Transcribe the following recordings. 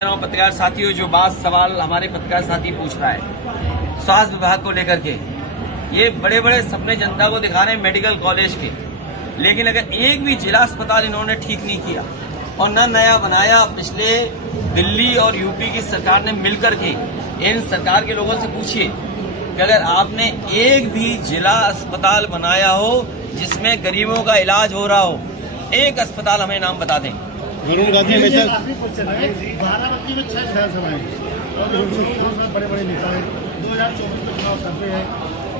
पत्रकार साथियों, जो बात सवाल हमारे पत्रकार साथी पूछ रहा है स्वास्थ्य विभाग को लेकर के, ये बड़े बड़े सपने जनता को दिखा रहे हैं मेडिकल कॉलेज के, लेकिन अगर एक भी जिला अस्पताल इन्होंने ठीक नहीं किया और न नया बनाया। पिछले दिल्ली और यूपी की सरकार ने मिलकर के, इन सरकार के लोगों से पूछिए कि अगर आपने एक भी जिला अस्पताल बनाया हो जिसमें गरीबों का इलाज हो रहा हो, एक अस्पताल हमें नाम बता दें। वरुण गांधी हमेशा बाराबंकी में 6 शहर सभाएं और बड़े बड़े नेता हैं। 2024 में चुनाव सर्वे है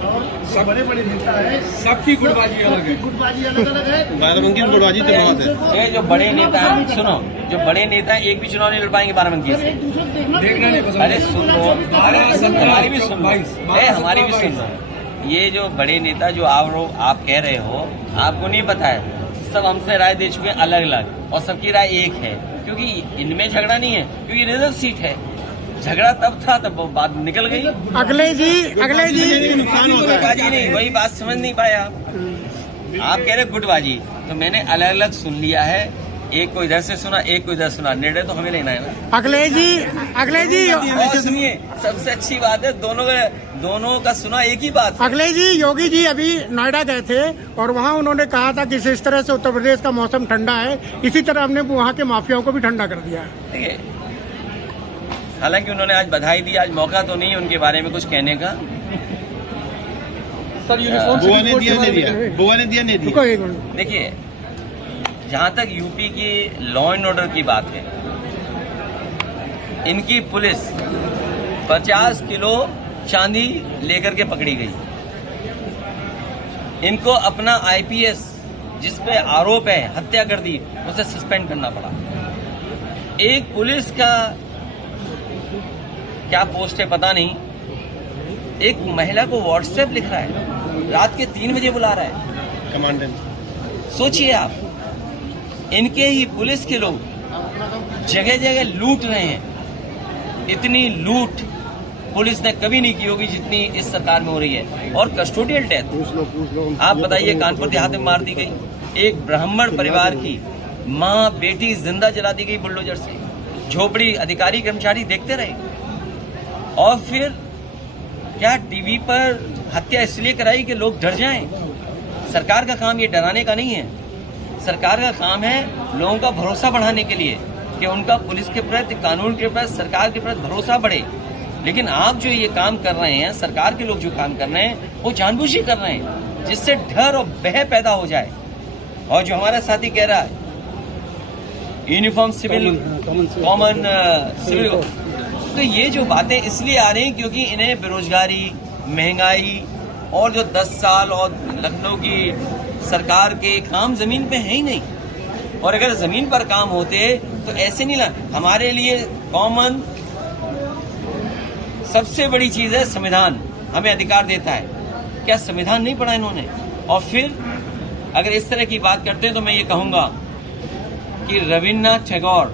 और सब बड़े नेता है, सबकी गुटबाजी अलग है। गुटबाजी अलग अलग है। बाराबंकी में गुटबाजी तो बहुत है। ये जो बड़े नेता हैं, सुनो, जो बड़े नेता हैं एक भी चुनाव नहीं लड़ पाएंगे बाराबंकी से। एक दूसरे को देखना नहीं पसंद। अरे सुन लो, हमारी भी सुन लो, हमारी भी सुन लो। ये जो बड़े नेता जो आप कह रहे हो, आपको नहीं पता है, सब हमसे राय दे चुके हैं अलग अलग, और सबकी राय एक है, क्योंकि इनमें झगड़ा नहीं है, क्योंकि रिजर्व सीट है। झगड़ा तब था, तब बात निकल गई। अगले जी नुकसान होता है। गुटबाजी नहीं, वही बात समझ नहीं पाया आप कह रहे गुटबाजी, तो मैंने अलग अलग सुन लिया है। एक को इधर से सुना, एक को इधर सुना, निर्णय तो हमें लेना है ना। अगले जी और सुनिए, सबसे अच्छी बात है दोनों का सुना एक ही बात। अगले जी, योगी जी अभी नोएडा गए थे और वहाँ उन्होंने कहा था कि जिस तरह से उत्तर प्रदेश का मौसम ठंडा है, इसी तरह हमने वहाँ के माफियाओं को भी ठंडा कर दिया है। देखिए, हालांकि उन्होंने आज बधाई दी, आज मौका तो नहीं उनके बारे में कुछ कहने का। सर बुआ ने दिया नहीं दिया। एक मिनट, देखिए, जहां तक यूपी की लॉ एंड ऑर्डर की बात है, इनकी पुलिस 50 किलो चांदी लेकर के पकड़ी गई। इनको अपना आईपीएस जिस पे आरोप है हत्या कर दी, उसे सस्पेंड करना पड़ा। एक पुलिस का क्या पोस्ट है पता नहीं, एक महिला को व्हाट्सएप लिख रहा है, रात के 3 बजे बुला रहा है। कमांडेंट सोचिए आप, इनके ही पुलिस के लोग जगह जगह लूट रहे हैं। इतनी लूट पुलिस ने कभी नहीं की होगी जितनी इस सरकार में हो रही है। और कस्टोडियल डेथ, आप बताइए, कानपुर देहात में मार दी गई एक ब्राह्मण परिवार की माँ बेटी जिंदा जला दी गई बुलडोजर से। झोपड़ी अधिकारी कर्मचारी देखते रहे, और फिर क्या टीवी पर हत्या इसलिए कराई कि लोग डर जाएं। सरकार का काम ये डराने का नहीं है, सरकार का काम है लोगों का भरोसा बढ़ाने के लिए, कि उनका पुलिस के प्रति, कानून के प्रति, सरकार के प्रति भरोसा बढ़े। लेकिन आप जो ये काम कर रहे हैं, सरकार के लोग जो काम कर रहे हैं, वो जानबूझ कर रहे हैं, जिससे डर और भय पैदा हो जाए। और जो हमारा साथी कह रहा है यूनिफॉर्म सिविल कॉमन सिविल, तो ये जो बातें इसलिए आ रही हैं क्योंकि इन्हें बेरोजगारी, महंगाई और जो 10 साल और लखनऊ की सरकार के काम जमीन पे है ही नहीं। और अगर जमीन पर काम होते तो ऐसे नहीं हमारे लिए कॉमन सबसे बड़ी चीज है संविधान, हमें अधिकार देता है। क्या संविधान नहीं पढ़ा इन्होंने? और फिर अगर इस तरह की बात करते हैं तो मैं ये कहूंगा कि रविन्द्रनाथ टैगोर,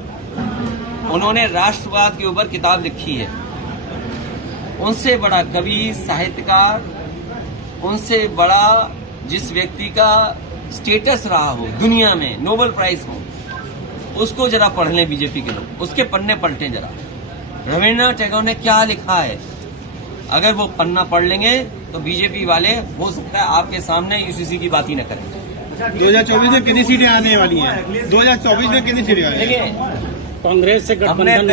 उन्होंने राष्ट्रवाद के ऊपर किताब लिखी है। उनसे बड़ा कवि, साहित्यकार, उनसे बड़ा जिस व्यक्ति का स्टेटस रहा हो दुनिया में, नोबेल प्राइज हो, उसको जरा पढ़ लें बीजेपी के लोग, उसके पन्ने पलटें जरा। रविन्द्रनाथ टैगोर ने क्या लिखा है, अगर वो पन्ना पढ़ लेंगे तो बीजेपी वाले हो सकता है आपके सामने यूसीसी की बात ही न करें। 2024 में कितनी सीटें आने वाली हैं? 2024 में कितनी सीटें आने वाली हैं? देखिए, कांग्रेस से गठबंधन